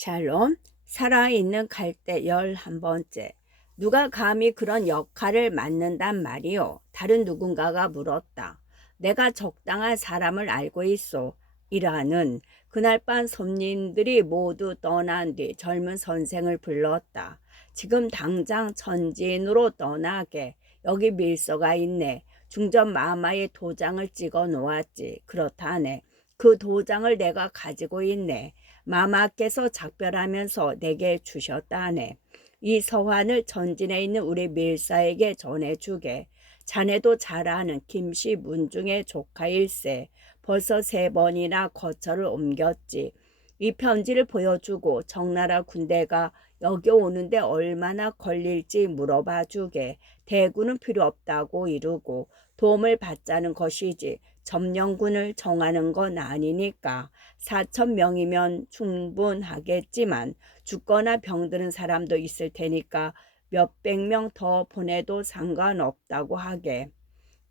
샬롬, 살아있는 갈대 11번째. 누가 감히 그런 역할을 맡는단 말이오? 다른 누군가가 물었다. 내가 적당한 사람을 알고 있소. 이라는 그날 밤 손님들이 모두 떠난 뒤 젊은 선생을 불렀다. 지금 당장 천진으로 떠나게. 여기 밀서가 있네. 중전 마마의 도장을 찍어 놓았지. 그렇다네. 그 도장을 내가 가지고 있네. 마마께서 작별하면서 내게 주셨다네. 이 서한을 전진에 있는 우리 밀사에게 전해주게. 자네도 잘 아는 김씨 문중의 조카일세. 벌써 3번이나 거처를 옮겼지. 이 편지를 보여주고 정나라 군대가 여기 오는데 얼마나 걸릴지 물어봐 주게. 대군은 필요 없다고 이르고 도움을 받자는 것이지 점령군을 정하는 건 아니니까. 4,000명이면 충분하겠지만 죽거나 병드는 사람도 있을 테니까 몇백 명 더 보내도 상관없다고 하게.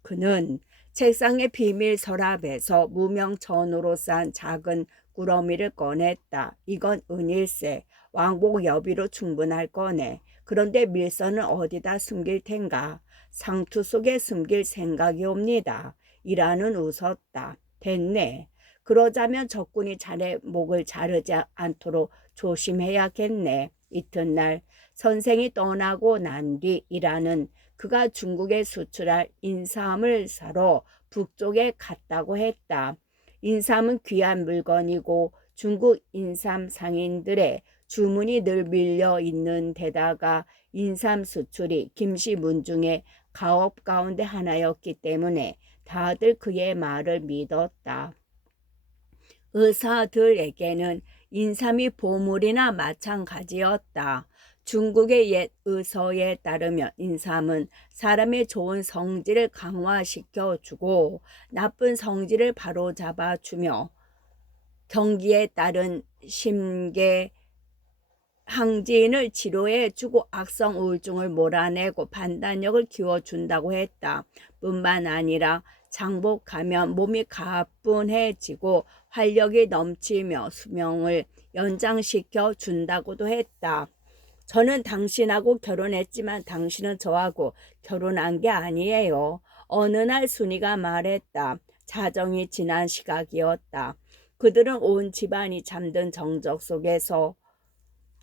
그는 책상의 비밀 서랍에서 무명 전으로 싼 작은 꾸러미를 꺼냈다. 이건 은일세. 왕복 여비로 충분할 거네. 그런데 밀서는 어디다 숨길 텐가? 상투 속에 숨길 생각이옵니다. 이라는 웃었다. 됐네. 그러자면 적군이 자네 목을 자르지 않도록 조심해야겠네. 이튿날 선생이 떠나고 난 뒤 이라는 그가 중국에 수출할 인삼을 사러 북쪽에 갔다고 했다. 인삼은 귀한 물건이고 중국 인삼 상인들의 주문이 늘 밀려 있는 데다가 인삼 수출이 김씨 문중의 가업 가운데 하나였기 때문에 다들 그의 말을 믿었다. 의사들에게는 인삼이 보물이나 마찬가지였다. 중국의 옛 의서에 따르면 인삼은 사람의 좋은 성질을 강화시켜주고 나쁜 성질을 바로잡아주며 경기에 따른 심계 항진을 치료해주고 악성 우울증을 몰아내고 판단력을 키워준다고 했다. 뿐만 아니라 장복하면 몸이 가뿐해지고 활력이 넘치며 수명을 연장시켜 준다고도 했다. 저는 당신하고 결혼했지만 당신은 저하고 결혼한 게 아니에요. 어느 날 순이가 말했다. 자정이 지난 시각이었다. 그들은 온 집안이 잠든 정적 속에서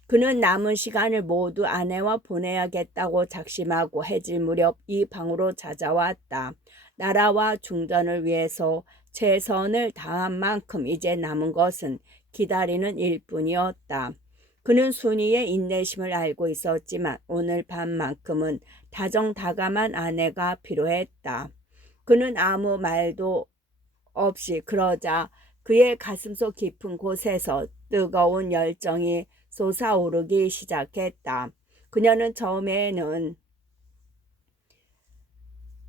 그는 남은 시간을 모두 아내와 보내야겠다고 작심하고 해질 무렵 이 방으로 찾아왔다. 나라와 중전을 위해서 최선을 다한 만큼 이제 남은 것은 기다리는 일뿐이었다. 그는 순이의 인내심을 알고 있었지만 오늘 밤만큼은 다정다감한 아내가 필요했다. 그는 아무 말도 없이 그러자 그의 가슴속 깊은 곳에서 뜨거운 열정이 솟아오르기 시작했다. 그녀는 처음에는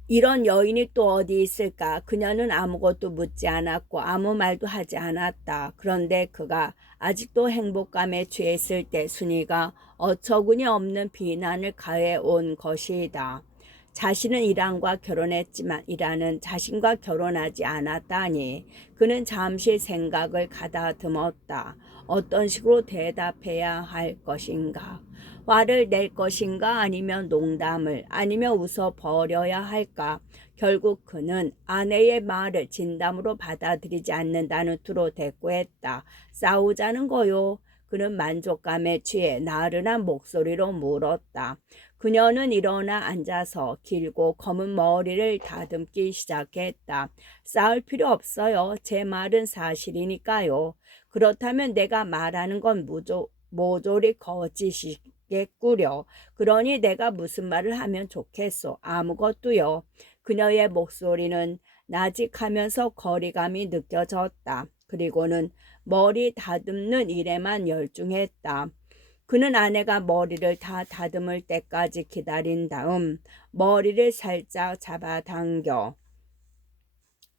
이런 여인이 또 어디 있을까? 그녀는 아무것도 묻지 않았고 아무 말도 하지 않았다. 그런데 그가 아직도 행복감에 취했을 때 순이가 어처구니 없는 비난을 가해온 것이다. 자신은 이란과 결혼했지만 이란은 자신과 결혼하지 않았다니. 그는 잠시 생각을 가다듬었다. 어떤 식으로 대답해야 할 것인가? 화를 낼 것인가 아니면 농담을 아니면 웃어 버려야 할까? 결국 그는 아내의 말을 진담으로 받아들이지 않는다는 투로 대꾸했다. 싸우자는 거요. 그는 만족감에 취해 나른한 목소리로 물었다. 그녀는 일어나 앉아서 길고 검은 머리를 다듬기 시작했다. 싸울 필요 없어요. 제 말은 사실이니까요. 그렇다면 내가 말하는 건 모조리 거짓이겠구려. 그러니 내가 무슨 말을 하면 좋겠소? 아무것도요. 그녀의 목소리는 나직하면서 거리감이 느껴졌다. 그리고는 머리 다듬는 일에만 열중했다. 그는 아내가 머리를 다 다듬을 때까지 기다린 다음 머리를 살짝 잡아당겨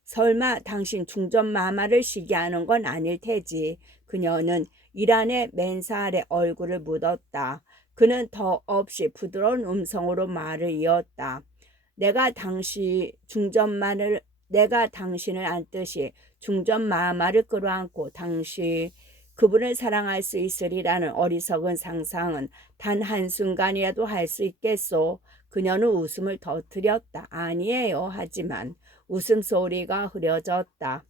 설마 당신 중전 마마를 시기하는 건 아닐 테지. 그녀는 이란의 맨살에 얼굴을 묻었다. 그는 더 없이 부드러운 음성으로 말을 이었다. 내가 당신을 안듯이 중전 마마를 끌어안고 그분을 사랑할 수 있으리라는 어리석은 상상은 단 한순간이라도 할 수 있겠소? 그녀는 웃음을 터뜨렸다. 아니에요. 하지만 웃음소리가 흐려졌다.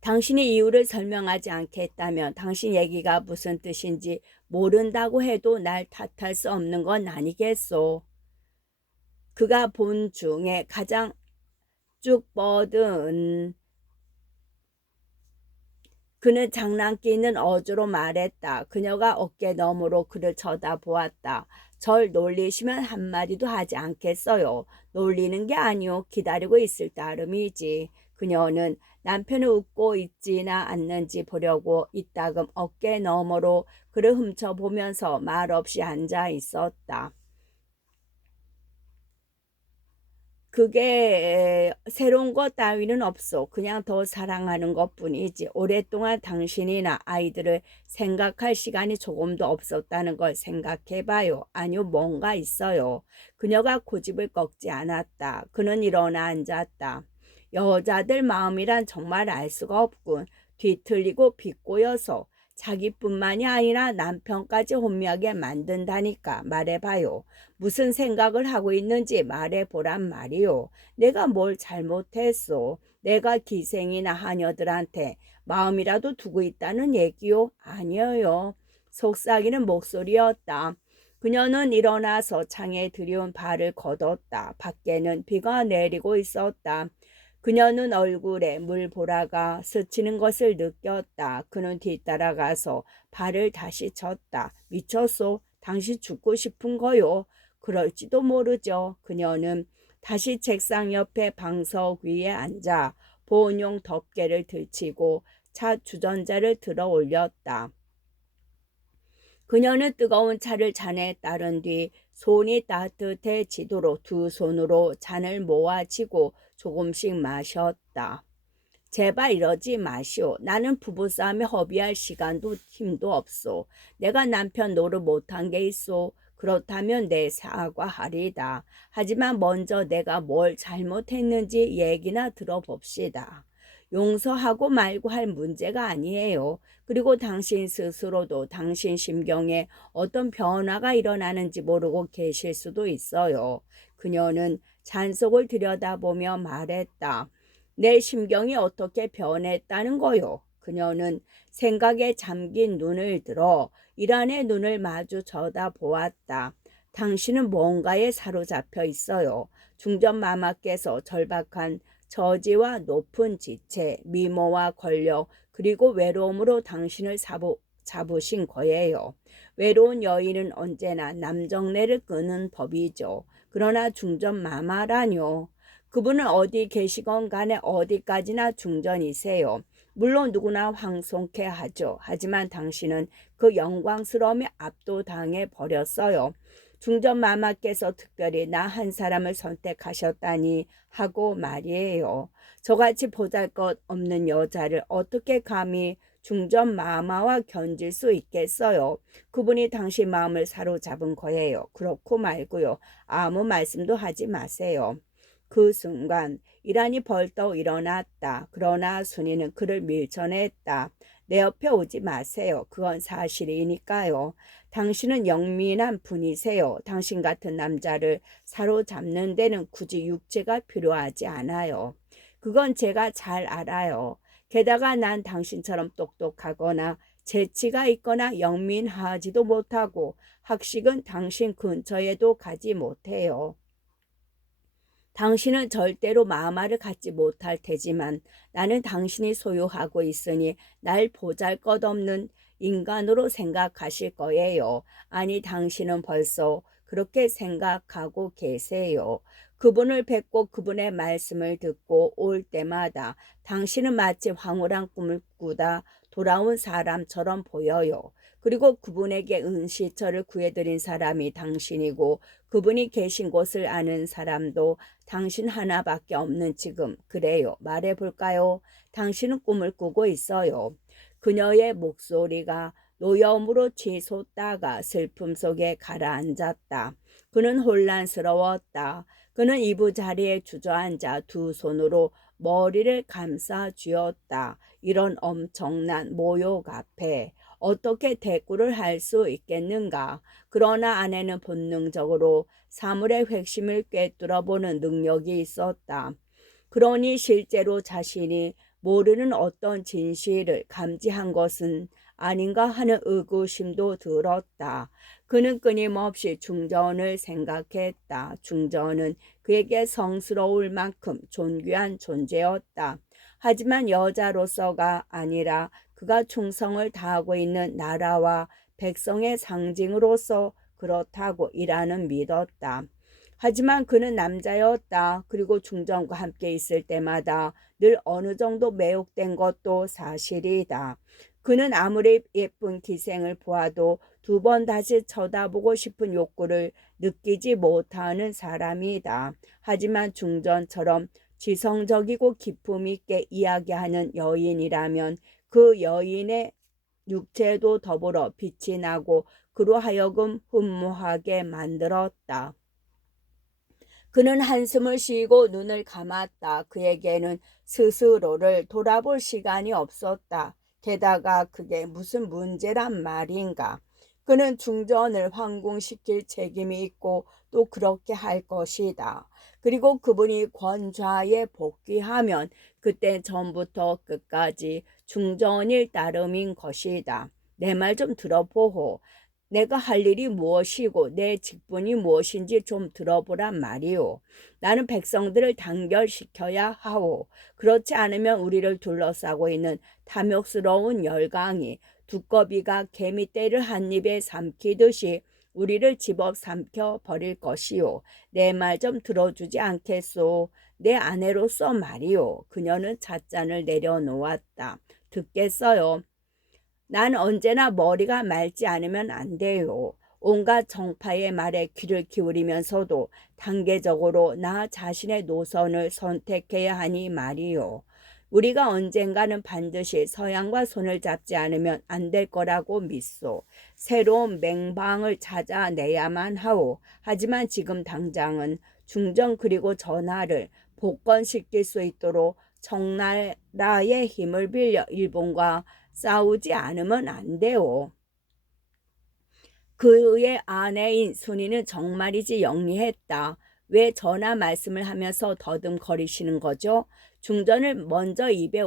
당신이 이유를 설명하지 않겠다면 당신 얘기가 무슨 뜻인지 모른다고 해도 날 탓할 수 없는 건 아니겠소? 그가 본 중에 가장 쭉 뻗은 그는 장난기 있는 어조로 말했다. 그녀가 어깨 너머로 그를 쳐다보았다. 절 놀리시면 한마디도 하지 않겠어요. 놀리는 게 아니오. 기다리고 있을 따름이지. 그녀는 남편이 웃고 있지나 않는지 보려고 이따금 어깨 너머로 그를 훔쳐보면서 말없이 앉아 있었다. 그게 새로운 것 따위는 없어. 그냥 더 사랑하는 것뿐이지. 오랫동안 당신이나 아이들을 생각할 시간이 조금도 없었다는 걸 생각해봐요. 아니요, 뭔가 있어요. 그녀가 고집을 꺾지 않았다. 그는 일어나 앉았다. 여자들 마음이란 정말 알 수가 없군. 뒤틀리고 비꼬여서 자기뿐만이 아니라 남편까지 혼미하게 만든다니까. 말해봐요. 무슨 생각을 하고 있는지 말해보란 말이오. 내가 뭘 잘못했소? 내가 기생이나 하녀들한테 마음이라도 두고 있다는 얘기요? 아니에요. 속삭이는 목소리였다. 그녀는 일어나서 창에 들여온 발을 걷었다. 밖에는 비가 내리고 있었다. 그녀는 얼굴에 물보라가 스치는 것을 느꼈다. 그는 뒤따라가서 발을 다시 쳤다. 미쳤소? 당신 죽고 싶은 거요? 그럴지도 모르죠. 그녀는 다시 책상 옆에 방석 위에 앉아 보온용 덮개를 들치고 차 주전자를 들어 올렸다. 그녀는 뜨거운 차를 잔에 따른 뒤 손이 따뜻해지도록 두 손으로 잔을 모아쥐고 조금씩 마셨다. 제발 이러지 마시오. 나는 부부싸움에 허비할 시간도 힘도 없소. 내가 남편 노릇 못한 게 있소. 그렇다면 내 사과하리다. 하지만 먼저 내가 뭘 잘못했는지 얘기나 들어봅시다. 용서하고 말고 할 문제가 아니에요. 그리고 당신 스스로도 당신 심경에 어떤 변화가 일어나는지 모르고 계실 수도 있어요. 그녀는 잔속을 들여다보며 말했다. 내 심경이 어떻게 변했다는 거요? 그녀는 생각에 잠긴 눈을 들어 이란의 눈을 마주 쳐다보았다. 당신은 뭔가에 사로잡혀 있어요. 중전마마께서 절박한 저지와 높은 지체, 미모와 권력, 그리고 외로움으로 당신을 잡으신 거예요. 외로운 여인은 언제나 남정네를 끄는 법이죠. 그러나 중전마마라뇨. 그분은 어디 계시건 간에 어디까지나 중전이세요. 물론 누구나 황송케 하죠. 하지만 당신은 그 영광스러움에 압도당해 버렸어요. 중전마마께서 특별히 나 한 사람을 선택하셨다니 하고 말이에요. 저같이 보잘것없는 여자를 어떻게 감히 중전마마와 견질 수 있겠어요. 그분이 당신 마음을 사로잡은 거예요. 그렇고 말고요. 아무 말씀도 하지 마세요. 그 순간 이란이 벌떡 일어났다. 그러나 순이는 그를 밀쳐냈다. 내 옆에 오지 마세요. 그건 사실이니까요. 당신은 영민한 분이세요. 당신 같은 남자를 사로잡는 데는 굳이 육체가 필요하지 않아요. 그건 제가 잘 알아요. 게다가 난 당신처럼 똑똑하거나 재치가 있거나 영민하지도 못하고 학식은 당신 근처에도 가지 못해요. 당신은 절대로 마마를 갖지 못할 테지만 나는 당신이 소유하고 있으니 날 보잘것없는 인간으로 생각하실 거예요. 아니, 당신은 벌써 그렇게 생각하고 계세요. 그분을 뵙고 그분의 말씀을 듣고 올 때마다 당신은 마치 황홀한 꿈을 꾸다 돌아온 사람처럼 보여요. 그리고 그분에게 은시처를 구해드린 사람이 당신이고 그분이 계신 곳을 아는 사람도 당신 하나밖에 없는 지금. 그래요. 말해볼까요? 당신은 꿈을 꾸고 있어요. 그녀의 목소리가 노여움으로 치솟다가 슬픔 속에 가라앉았다. 그는 혼란스러웠다. 그는 이부자리에 주저앉아 두 손으로 머리를 감싸 쥐었다. 이런 엄청난 모욕 앞에 어떻게 대꾸를 할 수 있겠는가. 그러나 아내는 본능적으로 사물의 핵심을 꿰뚫어보는 능력이 있었다. 그러니 실제로 자신이 모르는 어떤 진실을 감지한 것은 아닌가 하는 의구심도 들었다. 그는 끊임없이 중전을 생각했다. 중전은 그에게 성스러울 만큼 존귀한 존재였다. 하지만 여자로서가 아니라 그가 충성을 다하고 있는 나라와 백성의 상징으로서 그렇다고 이라는 믿었다. 하지만 그는 남자였다. 그리고 중전과 함께 있을 때마다 늘 어느 정도 매혹된 것도 사실이다. 그는 아무리 예쁜 기생을 보아도 두 번 다시 쳐다보고 싶은 욕구를 느끼지 못하는 사람이다. 하지만 중전처럼 지성적이고 기품 있게 이야기하는 여인이라면 그 여인의 육체도 더불어 빛이 나고 그로 하여금 흠모하게 만들었다. 그는 한숨을 쉬고 눈을 감았다. 그에게는 스스로를 돌아볼 시간이 없었다. 게다가 그게 무슨 문제란 말인가. 그는 중전을 황궁시킬 책임이 있고 또 그렇게 할 것이다. 그리고 그분이 권좌에 복귀하면 그때 전부터 끝까지 중전일 따름인 것이다. 내 말 좀 들어보호. 내가 할 일이 무엇이고 내 직분이 무엇인지 좀 들어보란 말이오. 나는 백성들을 단결시켜야 하오. 그렇지 않으면 우리를 둘러싸고 있는 탐욕스러운 열강이 두꺼비가 개미떼를 한 입에 삼키듯이 우리를 집어삼켜 버릴 것이오. 내 말 좀 들어주지 않겠소. 내 아내로서 말이오. 그녀는 찻잔을 내려놓았다. 듣겠어요. 난 언제나 머리가 맑지 않으면 안 돼요. 온갖 정파의 말에 귀를 기울이면서도 단계적으로 나 자신의 노선을 선택해야 하니 말이요. 우리가 언젠가는 반드시 서양과 손을 잡지 않으면 안 될 거라고 믿소. 새로운 맹방을 찾아내야만 하오. 하지만 지금 당장은 중정 그리고 전하를 복권시킬 수 있도록 청나라의 힘을 빌려 일본과 싸우지 않으면 안 돼요. 그의 아내인 순이는 정말이지 영리했다. 왜 전하 말씀을 하면서 더듬거리시는 거죠? 중전을 먼저 입에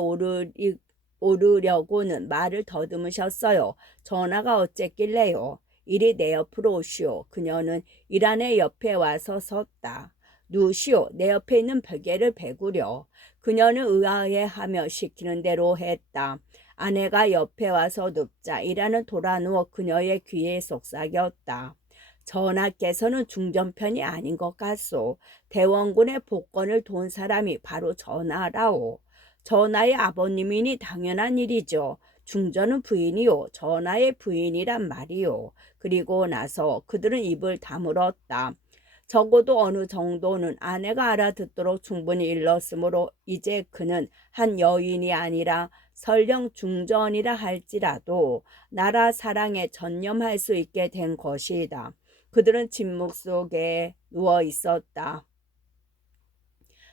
오르려고는 말을 더듬으셨어요. 전하가 어쨌길래요. 이리 내 옆으로 오시오. 그녀는 이란의 옆에 와서 섰다. 누시오. 내 옆에 있는 베개를 베구려. 그녀는 의아해하며 시키는 대로 했다. 아내가 옆에 와서 눕자 이라는 돌아누워 그녀의 귀에 속삭였다. 전하께서는 중전편이 아닌 것 같소. 대원군의 복권을 돈 사람이 바로 전하라오. 전하의 아버님이니 당연한 일이죠. 중전은 부인이요. 전하의 부인이란 말이요. 그리고 나서 그들은 입을 다물었다. 적어도 어느 정도는 아내가 알아듣도록 충분히 일렀으므로 이제 그는 한 여인이 아니라 설령 중전이라 할지라도 나라 사랑에 전념할 수 있게 된 것이다. 그들은 침묵 속에 누워 있었다.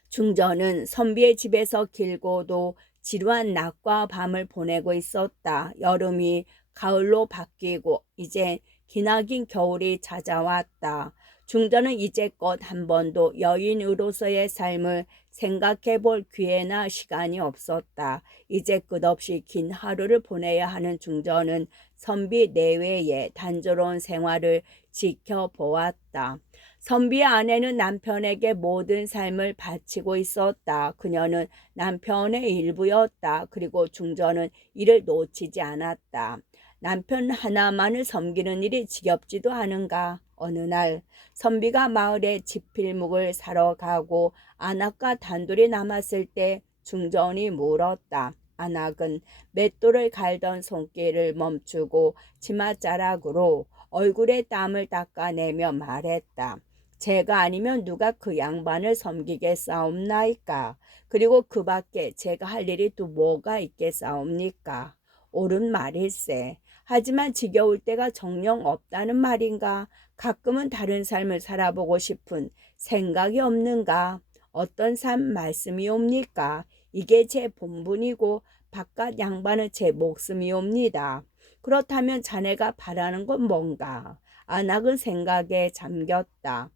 중전은 선비의 집에서 길고도 지루한 낮과 밤을 보내고 있었다. 여름이 가을로 바뀌고 이제 기나긴 겨울이 찾아왔다. 중전은 이제껏 한 번도 여인으로서의 삶을 생각해 볼 기회나 시간이 없었다. 이제 끝없이 긴 하루를 보내야 하는 중전은 선비 내외의 단조로운 생활을 지켜보았다. 선비의 아내는 남편에게 모든 삶을 바치고 있었다. 그녀는 남편의 일부였다. 그리고 중전은 이를 놓치지 않았다. 남편 하나만을 섬기는 일이 지겹지도 않은가. 어느 날 선비가 마을에 지필묵을 사러 가고 안악과 단둘이 남았을 때 중전이 물었다. 안악은 맷돌을 갈던 손길을 멈추고 치맛자락으로 얼굴에 땀을 닦아내며 말했다. 제가 아니면 누가 그 양반을 섬기겠사옵나이까. 그리고 그 밖에 제가 할 일이 또 뭐가 있겠사옵니까. 옳은 말일세. 하지만 지겨울 때가 정녕 없다는 말인가. 가끔은 다른 삶을 살아보고 싶은 생각이 없는가. 어떤 산 말씀이옵니까? 이게 제 본분이고 바깥 양반은 제 목숨이옵니다. 그렇다면 자네가 바라는 건 뭔가? 안악은 생각에 잠겼다.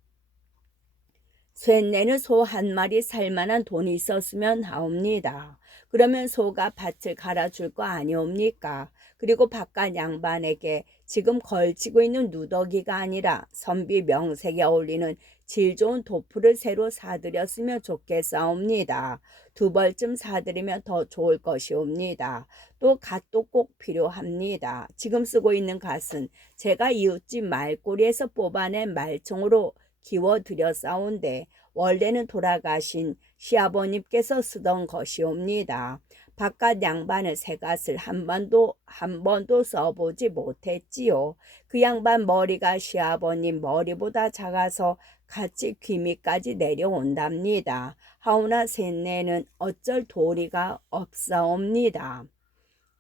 쇠내는 소 한 마리 살만한 돈이 있었으면 하옵니다. 그러면 소가 밭을 갈아줄 거 아니옵니까? 그리고 바깥 양반에게 지금 걸치고 있는 누더기가 아니라 선비 명색에 어울리는 질 좋은 도프를 새로 사드렸으면 좋겠사옵니다. 두 벌쯤 사드리면 더 좋을 것이옵니다. 또 갓도 꼭 필요합니다. 지금 쓰고 있는 갓은 제가 이웃집 말꼬리에서 뽑아낸 말총으로 기워드렸사온데 원래는 돌아가신 시아버님께서 쓰던 것이옵니다. 바깥 양반을 새갓을 한 번도 써보지 못했지요. 그 양반 머리가 시아버님 머리보다 작아서 같이 귀밑까지 내려온답니다. 하오나 셋내는 어쩔 도리가 없사옵니다.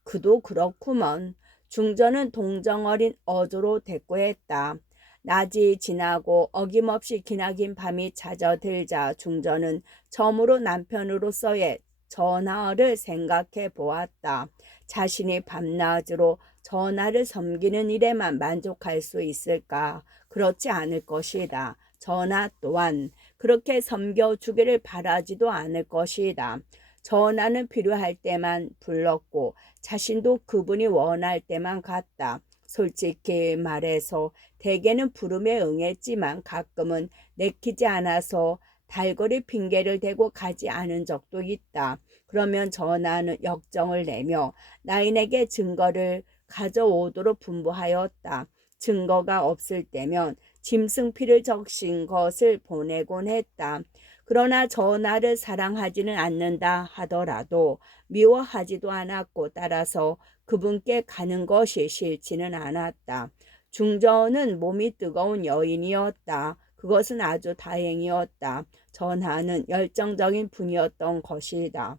그도 그렇구먼. 중전은 동정어린 어조로 대꾸했다. 낮이 지나고 어김없이 기나긴 밤이 찾아들자 중전은 처음으로 남편으로서의 전하를 생각해 보았다. 자신이 밤낮으로 전하를 섬기는 일에만 만족할 수 있을까? 그렇지 않을 것이다. 전하 또한 그렇게 섬겨주기를 바라지도 않을 것이다. 전하는 필요할 때만 불렀고 자신도 그분이 원할 때만 갔다. 솔직히 말해서 대개는 부름에 응했지만 가끔은 내키지 않아서 달거리 핑계를 대고 가지 않은 적도 있다. 그러면 전하는 역정을 내며 나인에게 증거를 가져오도록 분부하였다. 증거가 없을 때면 짐승피를 적신 것을 보내곤 했다. 그러나 전하를 사랑하지는 않는다 하더라도 미워하지도 않았고 따라서 그분께 가는 것이 싫지는 않았다. 중전은 몸이 뜨거운 여인이었다. 그것은 아주 다행이었다. 전하는 열정적인 분이었던 것이다.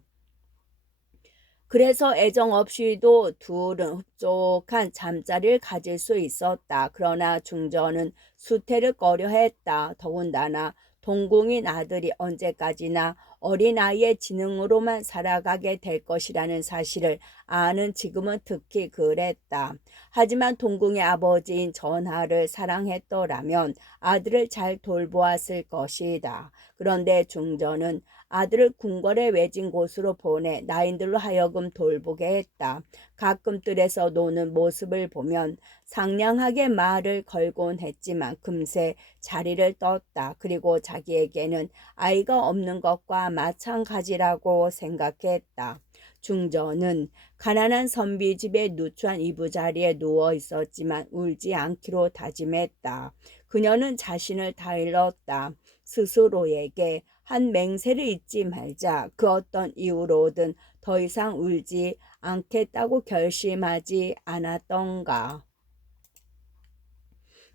그래서 애정 없이도 둘은 흡족한 잠자리를 가질 수 있었다. 그러나 중전은 수태를 꺼려했다. 더군다나 동궁인 아들이 언제까지나 어린아이의 지능으로만 살아가게 될 것이라는 사실을 아는 지금은 특히 그랬다. 하지만 동궁의 아버지인 전하를 사랑했더라면 아들을 잘 돌보았을 것이다. 그런데 중전은 아들을 궁궐의 외진 곳으로 보내 나인들로 하여금 돌보게 했다. 가끔 뜰에서 노는 모습을 보면 상냥하게 말을 걸곤 했지만 금세 자리를 떴다. 그리고 자기에게는 아이가 없는 것과 마찬가지라고 생각했다. 중전은 가난한 선비 집의 누추한 이부자리에 누워 있었지만 울지 않기로 다짐했다. 그녀는 자신을 다일렀다. 스스로에게 한 맹세를 잊지 말자. 그 어떤 이유로든 더 이상 울지 않겠다고 결심하지 않았던가.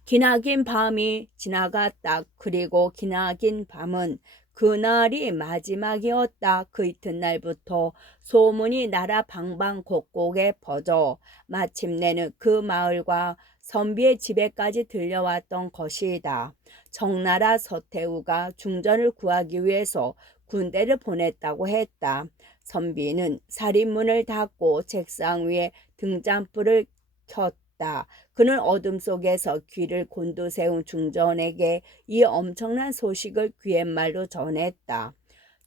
기나긴 밤이 지나갔다. 그리고 기나긴 밤은 그날이 마지막이었다. 그 이튿날부터 소문이 나라 방방곡곡에 퍼져 마침내는 그 마을과 선비의 집에까지 들려왔던 것이다. 청나라 서태후가 중전을 구하기 위해서 군대를 보냈다고 했다. 선비는 살인문을 닫고 책상 위에 등잔불을 켰다. 그는 어둠 속에서 귀를 곤두세운 중전에게 이 엄청난 소식을 귀갯말로 전했다.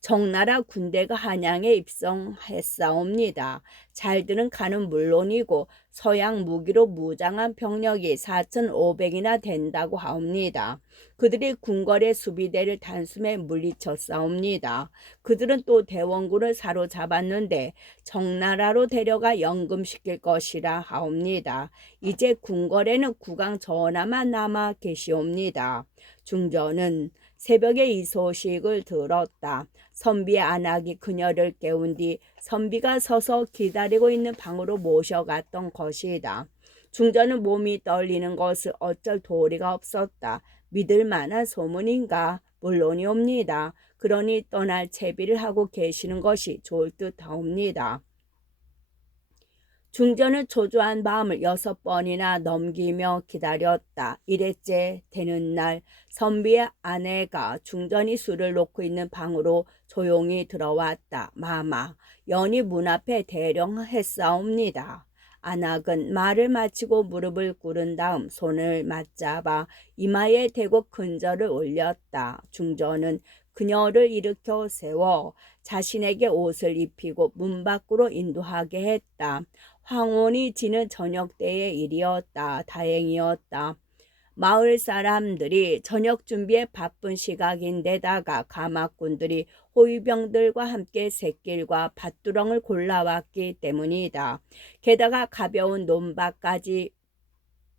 청나라 군대가 한양에 입성했사옵니다. 잘드는 칸은 물론이고 서양 무기로 무장한 병력이 4,500이나 된다고 하옵니다. 그들이 궁궐의 수비대를 단숨에 물리쳤사옵니다. 그들은 또 대원군을 사로잡았는데 청나라로 데려가 연금시킬 것이라 하옵니다. 이제 궁궐에는 국왕 전하만 남아 계시옵니다. 중전은 새벽에 이 소식을 들었다. 선비의 안악이 그녀를 깨운 뒤 선비가 서서 기다리고 있는 방으로 모셔갔던 것이다. 중전은 몸이 떨리는 것을 어쩔 도리가 없었다. 믿을 만한 소문인가? 물론이옵니다. 그러니 떠날 채비를 하고 계시는 것이 좋을 듯하옵니다. 중전은 초조한 마음을 6번이나 넘기며 기다렸다. 일회째 되는 날 선비의 아내가 중전이 술을 놓고 있는 방으로 조용히 들어왔다. 마마, 연이 문 앞에 대령했사옵니다. 안악은 말을 마치고 무릎을 꿇은 다음 손을 맞잡아 이마에 대고 근절을 올렸다. 중전은 그녀를 일으켜 세워 자신에게 옷을 입히고 문 밖으로 인도하게 했다. 황혼이 지는 저녁 때의 일이었다. 다행이었다. 마을 사람들이 저녁 준비에 바쁜 시각인데다가 가마꾼들이 호위병들과 함께 샛길과 밭두렁을 골라왔기 때문이다. 게다가 가벼운 논밭까지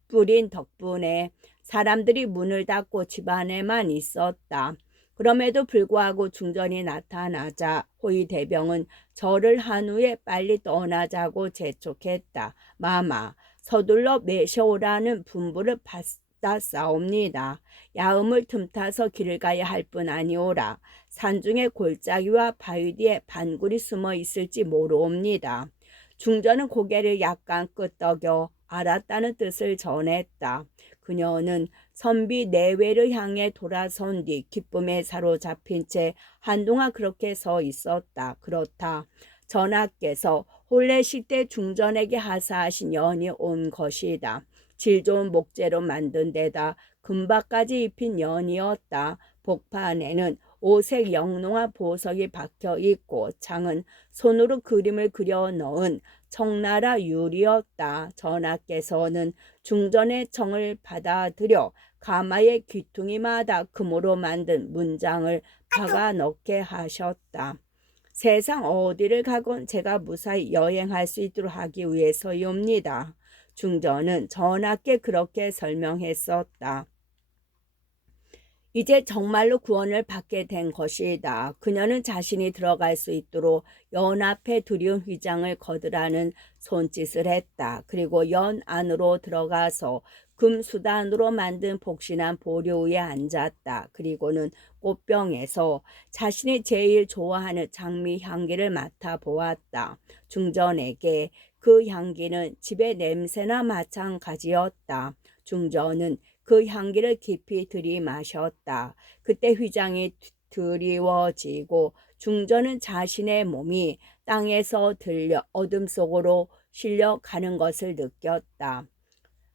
뿌린 덕분에 사람들이 문을 닫고 집안에만 있었다. 그럼에도 불구하고 중전이 나타나자 호위 대병은 절을 한 후에 빨리 떠나자고 재촉했다. 마마, 서둘러 매셔오라는 분부를 받았사옵니다. 야음을 틈타서 길을 가야 할 뿐 아니오라. 산중에 골짜기와 바위 뒤에 반굴이 숨어 있을지 모르옵니다. 중전은 고개를 약간 끄덕여 알았다는 뜻을 전했다. 그녀는 선비 내외를 향해 돌아선 뒤 기쁨에 사로잡힌 채 한동안 그렇게 서 있었다. 그렇다. 전하께서 혼례식 때 중전에게 하사하신 연이 온 것이다. 질 좋은 목재로 만든 데다 금박까지 입힌 연이었다. 복판에는 오색 영롱한 보석이 박혀 있고 창은 손으로 그림을 그려 넣은 청나라 유리였다. 전하께서는 중전의 청을 받아들여 가마의 귀퉁이마다 금으로 만든 문장을 박아 넣게 하셨다. 세상 어디를 가건 제가 무사히 여행할 수 있도록 하기 위해서이옵니다. 중전은 전하께 그렇게 설명했었다. 이제 정말로 구원을 받게 된 것이다. 그녀는 자신이 들어갈 수 있도록 연 앞에 두려운 휘장을 거두라는 손짓을 했다. 그리고 연 안으로 들어가서 금수단으로 만든 복신한 보료 위에 앉았다. 그리고는 꽃병에서 자신이 제일 좋아하는 장미 향기를 맡아보았다. 중전에게 그 향기는 집의 냄새나 마찬가지였다. 중전은 그 향기를 깊이 들이마셨다. 그때 휘장이 드리워지고 중전은 자신의 몸이 땅에서 들려 어둠 속으로 실려가는 것을 느꼈다.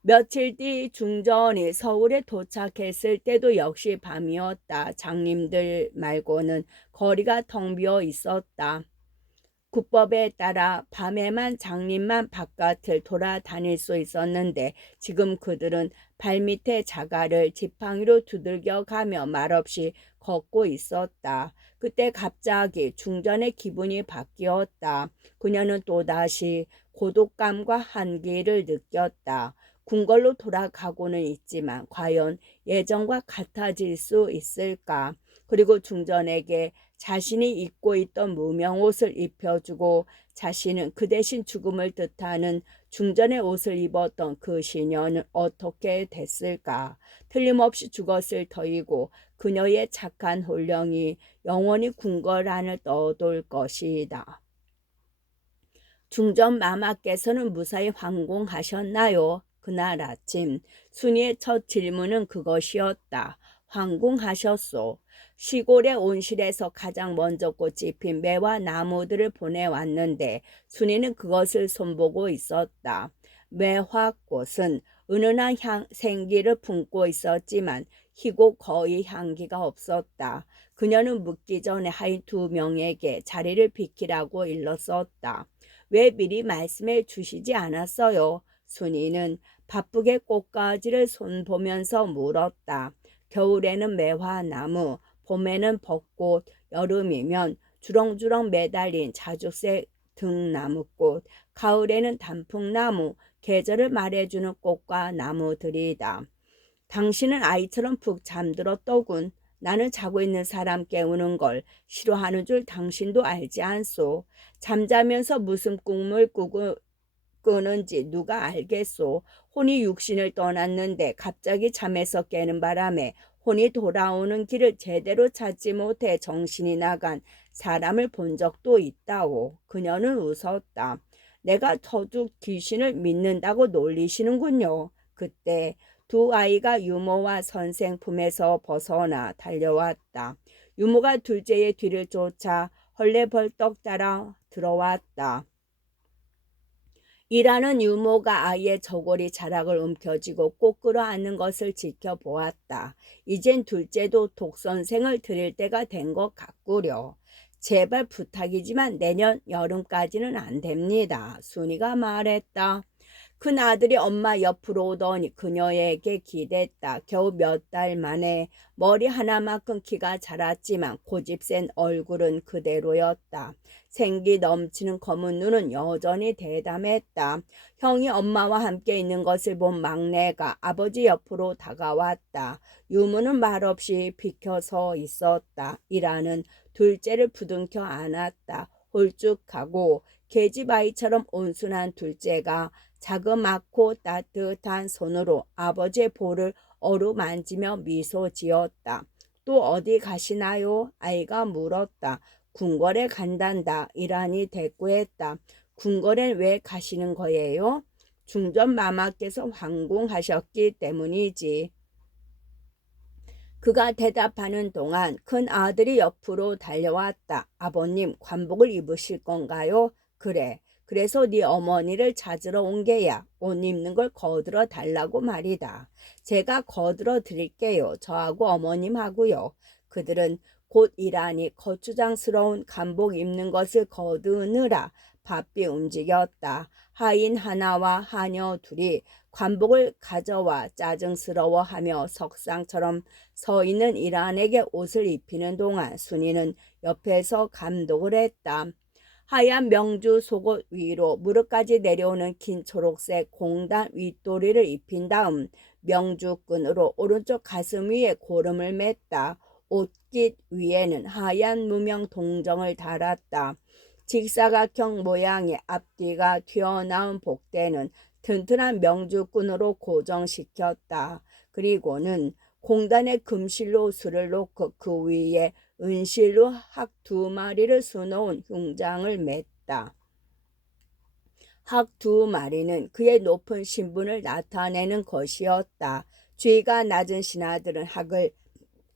며칠 뒤 중전이 서울에 도착했을 때도 역시 밤이었다. 장님들 말고는 거리가 텅 비어 있었다. 국법에 따라 밤에만 장님만 바깥을 돌아다닐 수 있었는데 지금 그들은 발밑에 자갈을 지팡이로 두들겨 가며 말없이 걷고 있었다. 그때 갑자기 중전의 기분이 바뀌었다. 그녀는 또다시 고독감과 한기를 느꼈다. 궁궐로 돌아가고는 있지만 과연 예전과 같아질 수 있을까? 그리고 중전에게 자신이 입고 있던 무명옷을 입혀주고 자신은 그 대신 죽음을 뜻하는 중전의 옷을 입었던 그 시녀는 어떻게 됐을까? 틀림없이 죽었을 터이고 그녀의 착한 혼령이 영원히 궁궐 안을 떠돌 것이다. 중전 마마께서는 무사히 황궁하셨나요? 그날 아침 순이의 첫 질문은 그것이었다. 황궁하셨소. 시골의 온실에서 가장 먼저 꽃이 핀 매와 나무들을 보내왔는데 순이는 그것을 손보고 있었다. 매화꽃은 은은한 생기를 품고 있었지만 희고 거의 향기가 없었다. 그녀는 묻기 전에 하인 2명에게 자리를 비키라고 일렀었다. 왜 미리 말씀해 주시지 않았어요? 순이는 바쁘게 꽃가지를 손보면서 물었다. 겨울에는 매화나무, 봄에는 벚꽃, 여름이면 주렁주렁 매달린 자주색 등나무꽃, 가을에는 단풍나무, 계절을 말해주는 꽃과 나무들이다. 당신은 아이처럼 푹 잠들었더군. 나는 자고 있는 사람 깨우는 걸 싫어하는 줄 당신도 알지 않소. 잠자면서 무슨 꿈을 꾸는지 누가 알겠소. 혼이 육신을 떠났는데 갑자기 잠에서 깨는 바람에 혼이 돌아오는 길을 제대로 찾지 못해 정신이 나간 사람을 본 적도 있다오. 그녀는 웃었다. 내가 저주 귀신을 믿는다고 놀리시는군요. 그때 두 아이가 유모와 선생 품에서 벗어나 달려왔다. 유모가 둘째의 뒤를 쫓아 헐레벌떡 따라 들어왔다. 일하는 유모가 아이의 저고리 자락을 움켜쥐고 꼭 끌어안는 것을 지켜보았다. 이젠 둘째도 독선생을 들일 때가 된 것 같구려. 제발 부탁이지만 내년 여름까지는 안 됩니다. 순이가 말했다. 큰 아들이 엄마 옆으로 오더니 그녀에게 기댔다. 겨우 몇 달 만에 머리 하나만큼 키가 자랐지만 고집센 얼굴은 그대로였다. 생기 넘치는 검은 눈은 여전히 대담했다. 형이 엄마와 함께 있는 것을 본 막내가 아버지 옆으로 다가왔다. 유무는 말없이 비켜서 있었다. 이라는 둘째를 부둥켜 안았다. 홀쭉하고 계집아이처럼 온순한 둘째가 자그맣고 따뜻한 손으로 아버지의 볼을 어루만지며 미소 지었다. 또 어디 가시나요? 아이가 물었다. 궁궐에 간단다. 이란이 대꾸했다. 궁궐엔 왜 가시는 거예요? 중전 마마께서 황궁하셨기 때문이지. 그가 대답하는 동안 큰 아들이 옆으로 달려왔다. 아버님, 관복을 입으실 건가요? 그래. 그래서 네 어머니를 찾으러 온 게야. 옷 입는 걸 거들어 달라고 말이다. 제가 거들어 드릴게요. 저하고 어머님하고요. 그들은 곧 일하니 거추장스러운 관복 입는 것을 거두느라 바삐 움직였다. 하인 하나와 하녀 둘이 관복을 가져와 짜증스러워하며 석상처럼 서 있는 이란에게 옷을 입히는 동안 순이는 옆에서 감독을 했다. 하얀 명주 속옷 위로 무릎까지 내려오는 긴 초록색 공단 윗도리를 입힌 다음 명주끈으로 오른쪽 가슴 위에 고름을 맸다. 옷깃 위에는 하얀 무명 동정을 달았다. 직사각형 모양의 앞뒤가 튀어나온 복대는 튼튼한 명주끈으로 고정시켰다. 그리고는 공단에 금실로 술을 놓고 그 위에 은실로 학 2마리를 수놓은 흉장을 맸다. 학 2마리는 그의 높은 신분을 나타내는 것이었다. 주의가 낮은 신하들은 학을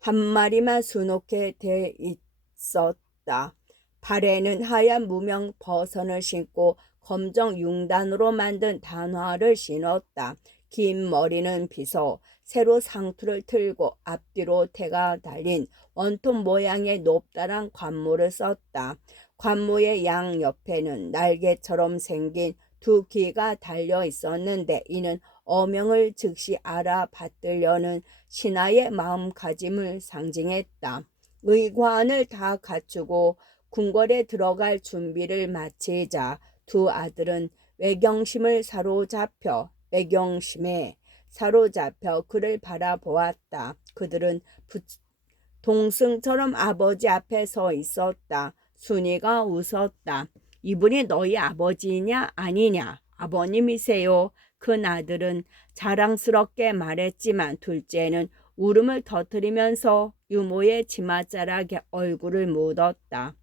한 마리만 수놓게 돼 있었다. 발에는 하얀 무명 버선을 신고 검정 융단으로 만든 단화를 신었다. 긴 머리는 빗어 새로 상투를 틀고 앞뒤로 태가 달린 원톱 모양의 높다란 관모를 썼다. 관모의 양옆에는 날개처럼 생긴 두 귀가 달려 있었는데 이는 어명을 즉시 알아받으려는 신하의 마음가짐을 상징했다. 의관을 다 갖추고 궁궐에 들어갈 준비를 마치자 두 아들은 외경심에 사로잡혀 그를 바라보았다. 그들은 동승처럼 아버지 앞에 서 있었다. 순이가 웃었다. 이분이 너희 아버지냐 아니냐? 아버님이세요. 큰 아들은 자랑스럽게 말했지만 둘째는 울음을 터뜨리면서 유모의 치맛자락에 얼굴을 묻었다.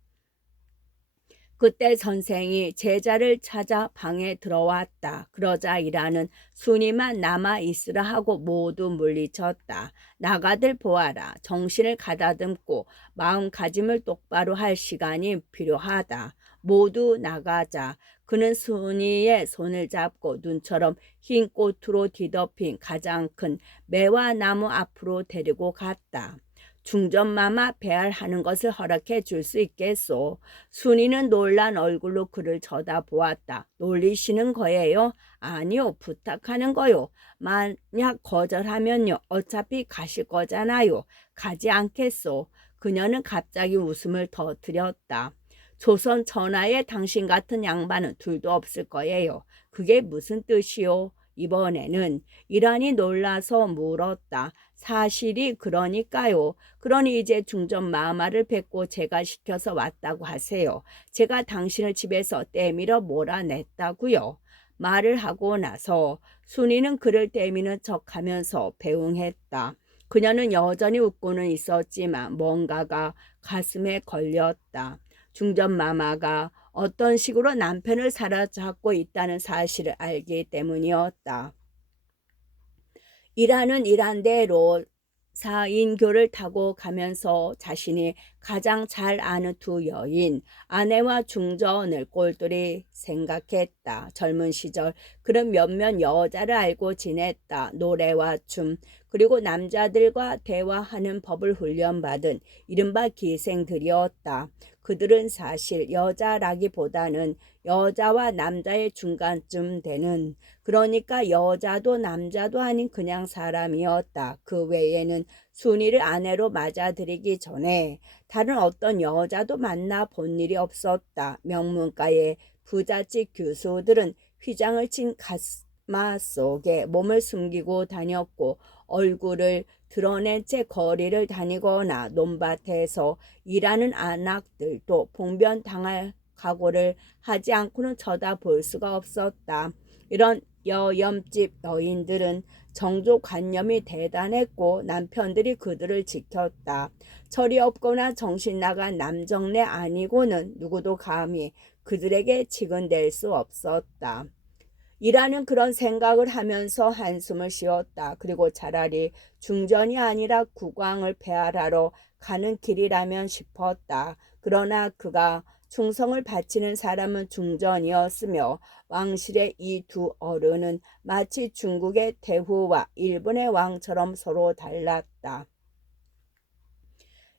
그때 선생이 제자를 찾아 방에 들어왔다. 그러자 일하는 순이만 남아 있으라 하고 모두 물리쳤다. 나가들 보아라. 정신을 가다듬고 마음가짐을 똑바로 할 시간이 필요하다. 모두 나가자. 그는 순이의 손을 잡고 눈처럼 흰 꽃으로 뒤덮인 가장 큰 매화 나무 앞으로 데리고 갔다. 중전마마 배알하는 것을 허락해 줄 수 있겠소. 순이는 놀란 얼굴로 그를 쳐다보았다. 놀리시는 거예요? 아니요, 부탁하는 거요. 만약 거절하면요, 어차피 가실 거잖아요. 가지 않겠소. 그녀는 갑자기 웃음을 터뜨렸다. 조선 천하에 당신 같은 양반은 둘도 없을 거예요. 그게 무슨 뜻이요? 이번에는 이란이 놀라서 물었다. 사실이 그러니까요. 그러니 이제 중전 마마를 뵙고 제가 시켜서 왔다고 하세요. 제가 당신을 집에서 때밀어 몰아냈다고요. 말을 하고 나서 순이는 그를 때미는 척하면서 배웅했다. 그녀는 여전히 웃고는 있었지만 뭔가가 가슴에 걸렸다. 중전 마마가 어떤 식으로 남편을 사로잡고 있다는 사실을 알기 때문이었다. 일하는 일한대로 4인교를 타고 가면서 자신이 가장 잘 아는 두 여인, 아내와 중전을 꼴똘히 생각했다. 젊은 시절 그런 몇몇 여자를 알고 지냈다. 노래와 춤, 그리고 남자들과 대화하는 법을 훈련받은 이른바 기생들이었다. 그들은 사실 여자라기보다는 여자와 남자의 중간쯤 되는, 그러니까 여자도 남자도 아닌 그냥 사람이었다. 그 외에는 순이를 아내로 맞아들이기 전에 다른 어떤 여자도 만나본 일이 없었다. 명문가의 부잣집 교수들은 휘장을 친 가마 속에 몸을 숨기고 다녔고, 얼굴을 드러낸 채 거리를 다니거나 논밭에서 일하는 안악들도 봉변당할 각오를 하지 않고는 쳐다볼 수가 없었다. 이런 여염집 여인들은 정조관념이 대단했고 남편들이 그들을 지켰다. 철이 없거나 정신 나간 남정네 아니고는 누구도 감히 그들에게 직은될 수 없었다. 이라는 그런 생각을 하면서 한숨을 쉬었다. 그리고 차라리 중전이 아니라 국왕을 폐하러 가는 길이라면 싶었다. 그러나 그가 충성을 바치는 사람은 중전이었으며 왕실의 이 두 어른은 마치 중국의 대후와 일본의 왕처럼 서로 달랐다.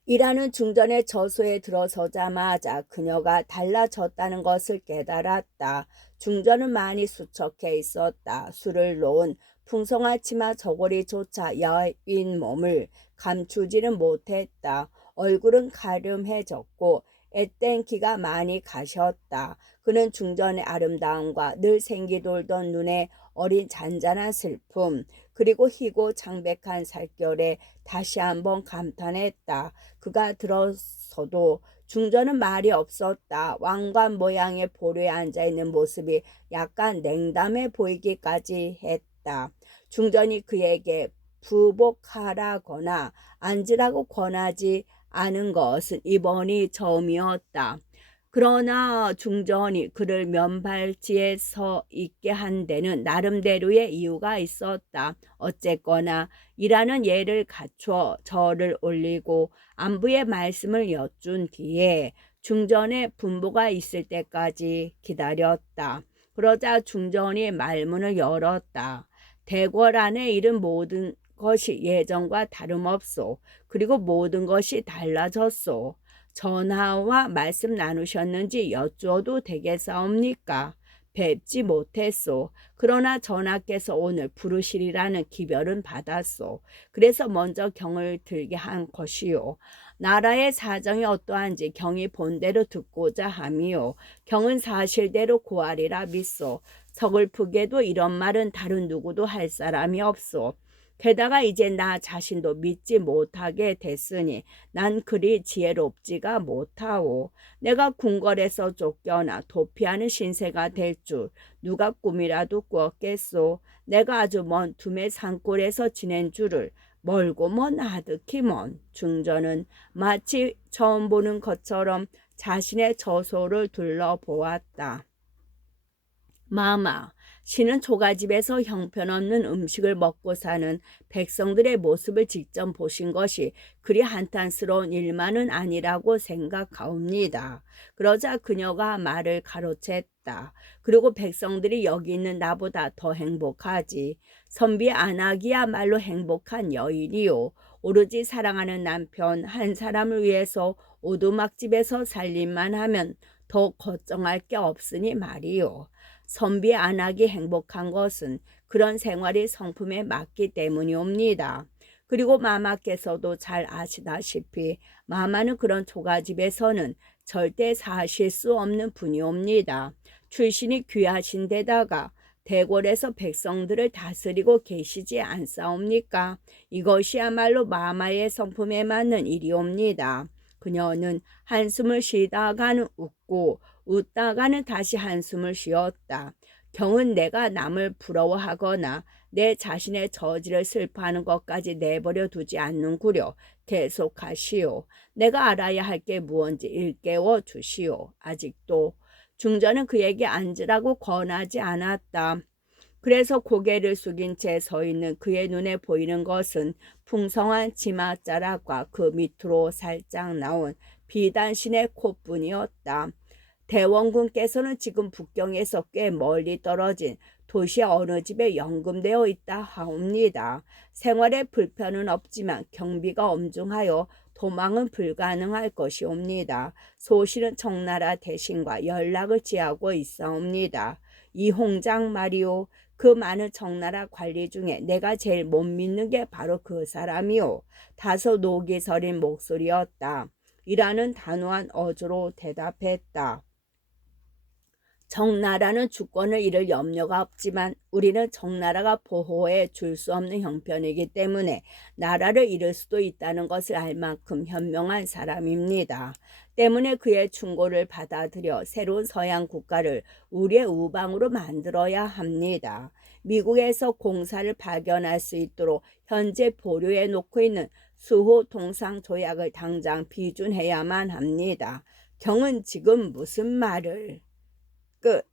이라는 중전의 저소에 들어서자마자 그녀가 달라졌다는 것을 깨달았다. 중전은 많이 수척해 있었다. 술을 놓은 풍성한 치마 저고리조차 여인 몸을 감추지는 못했다. 얼굴은 가름해졌고 앳된 기가 많이 가셨다. 그는 중전의 아름다움과 늘 생기돌던 눈에 어린 잔잔한 슬픔, 그리고 희고 창백한 살결에 다시 한번 감탄했다. 그가 들어서도 중전은 말이 없었다. 왕관 모양의 보루에 앉아있는 모습이 약간 냉담해 보이기까지 했다. 중전이 그에게 부복하라거나 앉으라고 권하지 않은 것은 이번이 처음이었다. 그러나 중전이 그를 면발치에 서 있게 한 데는 나름대로의 이유가 있었다. 어쨌거나 이라는 예를 갖춰 절을 올리고 안부의 말씀을 여쭌 뒤에 중전의 분부가 있을 때까지 기다렸다. 그러자 중전이 말문을 열었다. 대궐 안에 이른 모든 것이 예전과 다름없소. 그리고 모든 것이 달라졌소. 전하와 말씀 나누셨는지 여쭈어도 되겠사옵니까? 뵙지 못했소. 그러나 전하께서 오늘 부르시리라는 기별은 받았소. 그래서 먼저 경을 들게 한 것이요. 나라의 사정이 어떠한지 경이 본대로 듣고자 함이요. 경은 사실대로 고하리라 믿소. 서글프게도 이런 말은 다른 누구도 할 사람이 없소. 게다가 이제 나 자신도 믿지 못하게 됐으니 난 그리 지혜롭지가 못하오. 내가 궁궐에서 쫓겨나 도피하는 신세가 될 줄 누가 꿈이라도 꾸었겠소. 내가 아주 먼 둠의 산골에서 지낸 줄을 멀고 먼 아득히 먼 중전은 마치 처음 보는 것처럼 자신의 저소를 둘러보았다. 마마, 신은 초가집에서 형편없는 음식을 먹고 사는 백성들의 모습을 직접 보신 것이 그리 한탄스러운 일만은 아니라고 생각하옵니다. 그러자 그녀가 말을 가로챘다. 그리고 백성들이 여기 있는 나보다 더 행복하지. 선비 안하기야말로 행복한 여인이요. 오로지 사랑하는 남편 한 사람을 위해서 오두막집에서 살림만 하면 더 걱정할 게 없으니 말이요. 선비 안하기 행복한 것은 그런 생활이 성품에 맞기 때문이옵니다. 그리고 마마께서도 잘 아시다시피 마마는 그런 초가집에서는 절대 사실 수 없는 분이옵니다. 출신이 귀하신 데다가 대궐에서 백성들을 다스리고 계시지 않사옵니까? 이것이야말로 마마의 성품에 맞는 일이옵니다. 그녀는 한숨을 쉬다가는 웃고 웃다가는 다시 한숨을 쉬었다. 경은 내가 남을 부러워하거나 내 자신의 저지를 슬퍼하는 것까지 내버려 두지 않는구려. 계속하시오. 내가 알아야 할 게 무언지 일깨워 주시오. 아직도 중전은 그에게 앉으라고 권하지 않았다. 그래서 고개를 숙인 채 서 있는 그의 눈에 보이는 것은 풍성한 치맛자락과 그 밑으로 살짝 나온 비단신의 콧뿐이었다. 대원군께서는 지금 북경에서 꽤 멀리 떨어진 도시 어느 집에 연금되어 있다 하옵니다. 생활에 불편은 없지만 경비가 엄중하여 도망은 불가능할 것이옵니다. 소실은 청나라 대신과 연락을 취하고 있사옵니다. 이 홍장 말이오. 그 많은 청나라 관리 중에 내가 제일 못 믿는 게 바로 그 사람이오. 다소 녹이 서린 목소리였다. 이라는 단호한 어조로 대답했다. 청나라는 주권을 잃을 염려가 없지만 우리는 청나라가 보호해 줄 수 없는 형편이기 때문에 나라를 잃을 수도 있다는 것을 알 만큼 현명한 사람입니다. 때문에 그의 충고를 받아들여 새로운 서양 국가를 우리의 우방으로 만들어야 합니다. 미국에서 공사를 파견할 수 있도록 현재 보류해 놓고 있는 수호 통상 조약을 당장 비준해야만 합니다. 경은 지금 무슨 말을? 끝.